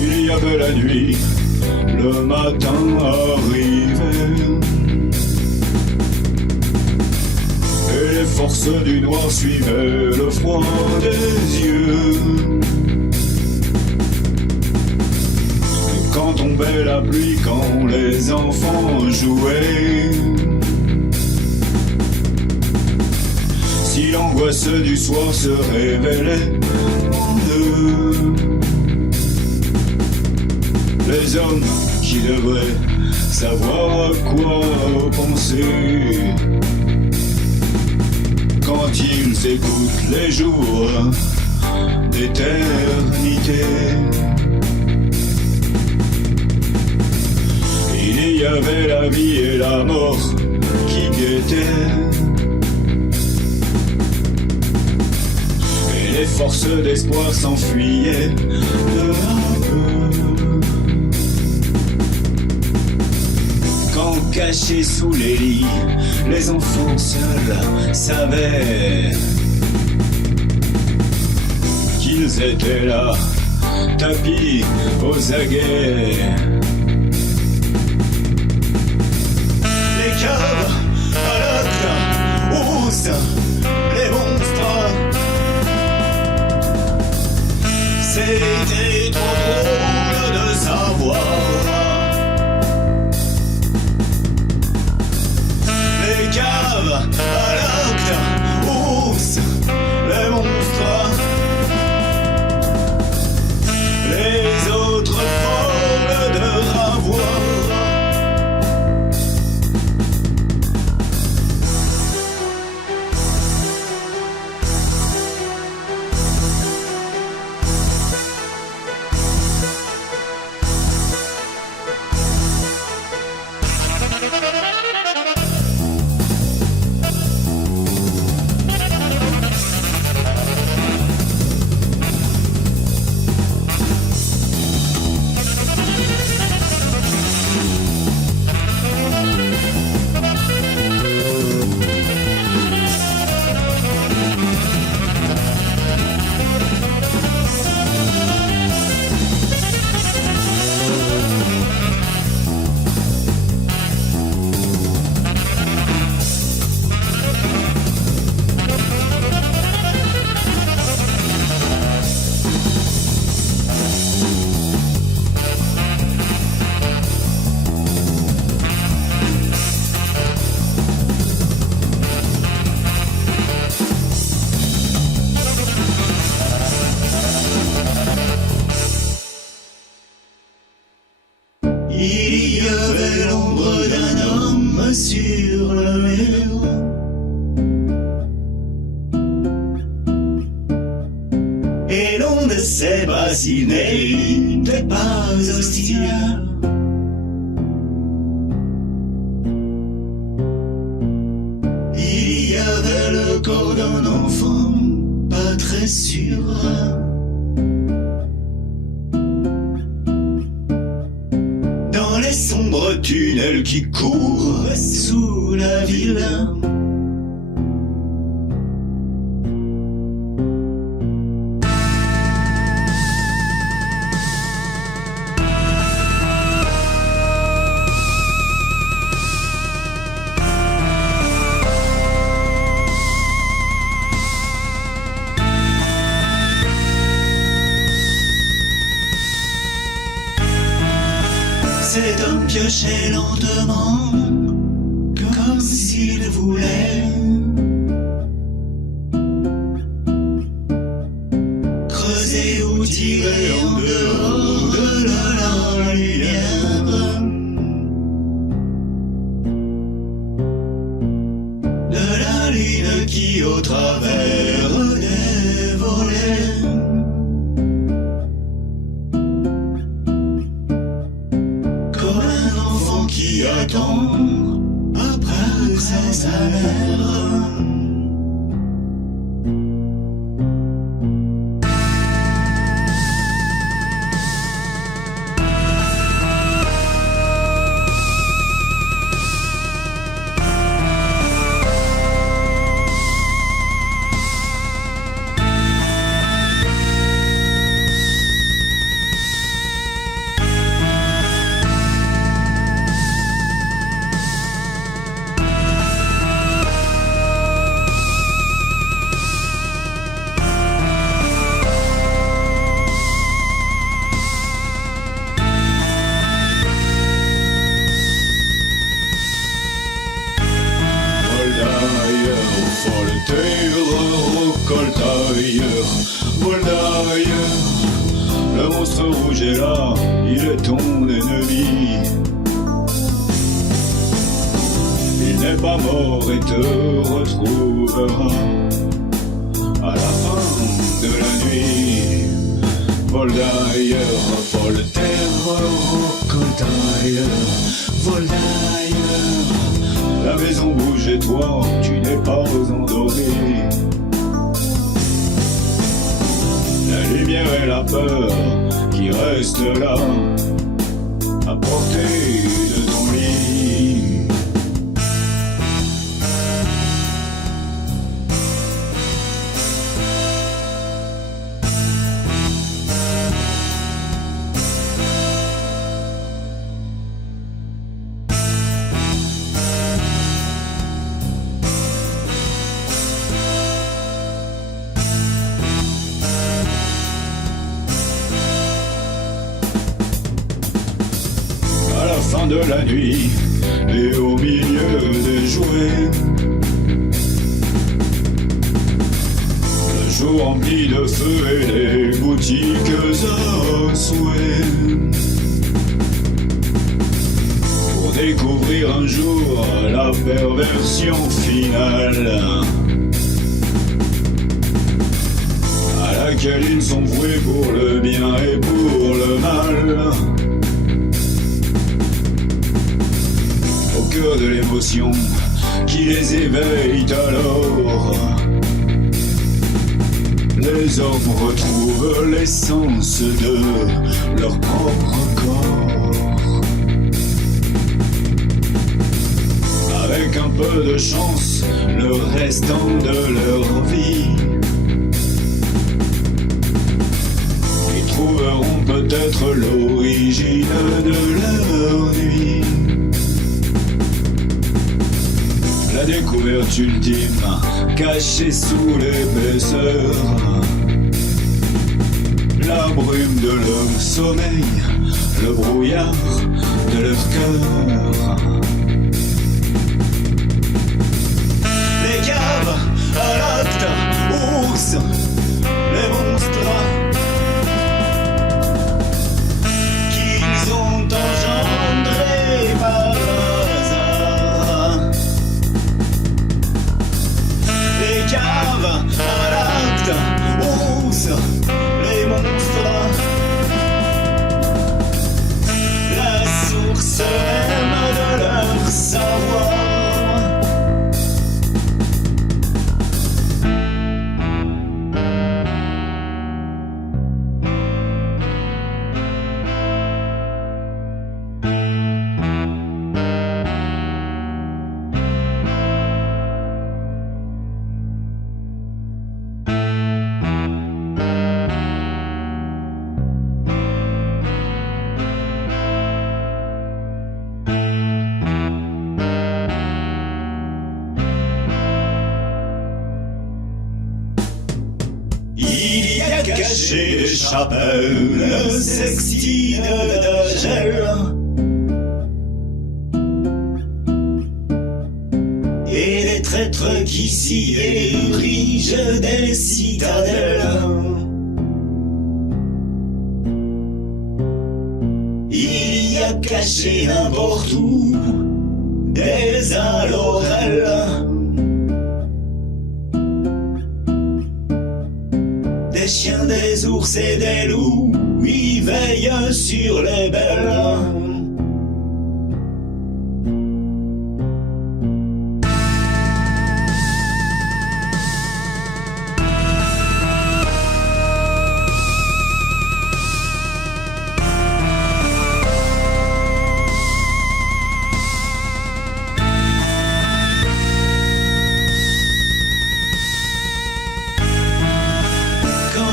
Il y avait la nuit, le matin arrivait, et les forces du noir suivaient le froid des yeux. Et quand tombait la pluie, quand les enfants jouaient, si l'angoisse du soir se révélait en eux, les hommes qui devraient savoir à quoi penser quand ils écoutent les jours d'éternité. Il y avait la vie et la mort qui guettaient, et les forces d'espoir s'enfuyaient peu à peu. Quand cachés sous les lits, les enfants seuls savaient qu'ils étaient là, tapis aux aguets. Les caves à l'acte haussent les monstres. C'était trop drôle de savoir. Les caves à l'acte haussent les monstres. Les autres formes de ravoir. Il y avait l'ombre d'un homme sur le mur. Et l'on ne sait pas s'il n'était pas hostile. Il y avait le corps d'un enfant pas très sûr. Les sombres tunnels qui courent sous la ville. Cet homme piochait lentement, comme s'il voulait creuser ou tirer en dehors de la lumière, de la lune qui au travers des volets qui attend après sa mère. rouge est là, il est ton ennemi. Il n'est pas mort et te retrouvera à la fin de la nuit. Vol d'ailleurs, Voltaire, crocodile, vol d'ailleurs. La maison bouge et toi, tu n'es pas endormi. La lumière et la peur qui restent là, à portée de ton lit. Fin de la nuit et au milieu des jouets, le jour rempli de feu et les boutiques à souhait, pour découvrir un jour la perversion finale à laquelle ils sont voués pour le bien et pour le mal. Au cœur de l'émotion qui les éveille alors, les hommes retrouvent l'essence de leur propre corps. Avec un peu de chance, le restant de leur vie, ils trouveront peut-être l'origine de leur nuit. La découverte ultime, cachée sous l'épaisseur, la brume de leur sommeil, le brouillard de leur cœur. Les caves à l'acte, ours, les monstres qu'ils ont engendrés par cave à l'acte, ours, les monstres, la source même de leur savoir. Il y a caché des chapelles sextines d'Agel et des traîtres qui s'y érigent des citadelles. Il y a caché n'importe où des allorelles, des chiens, des ours et des loups, ils veillent sur les belles.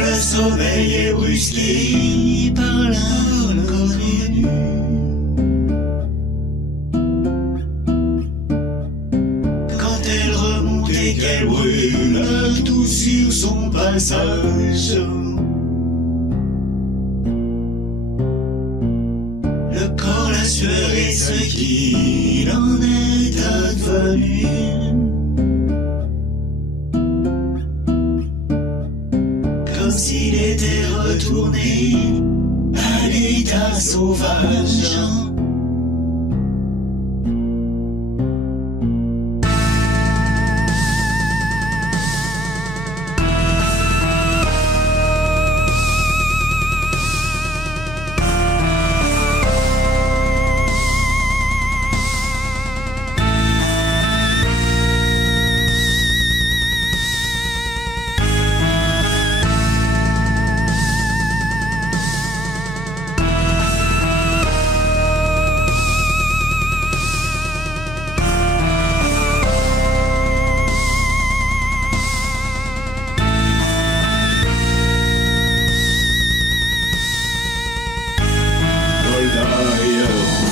Le sommeil est brusqué par l'inconnu. Quand elle remonte et qu'elle brûle tout sur son passage, le corps, la sueur et ce qu'il en est advenu. S'il était retourné à habitat sauvage.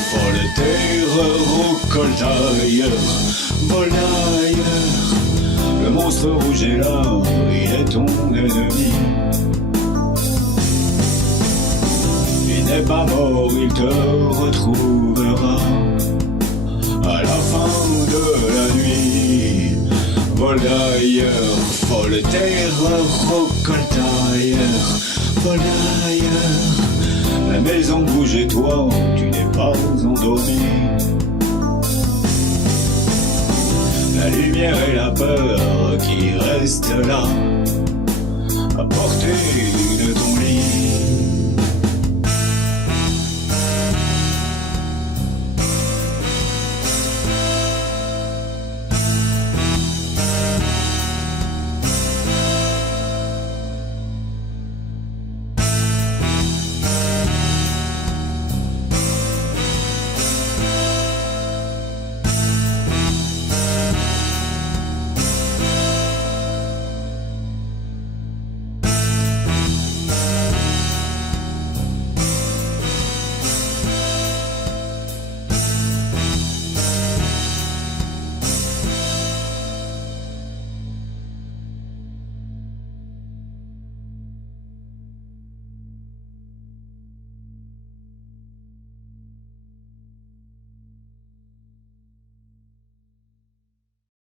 Folle terreur, récolte ailleurs, vole ailleurs. Le monstre rouge est là, il est ton ennemi. Il n'est pas mort, il te retrouvera à la fin de la nuit. Vole ailleurs, folle terreur, récolte ailleurs, vole ailleurs. La maison bouge et toi, tu n'es pas endormi. La lumière et la peur qui restent là, à portée de ton lit.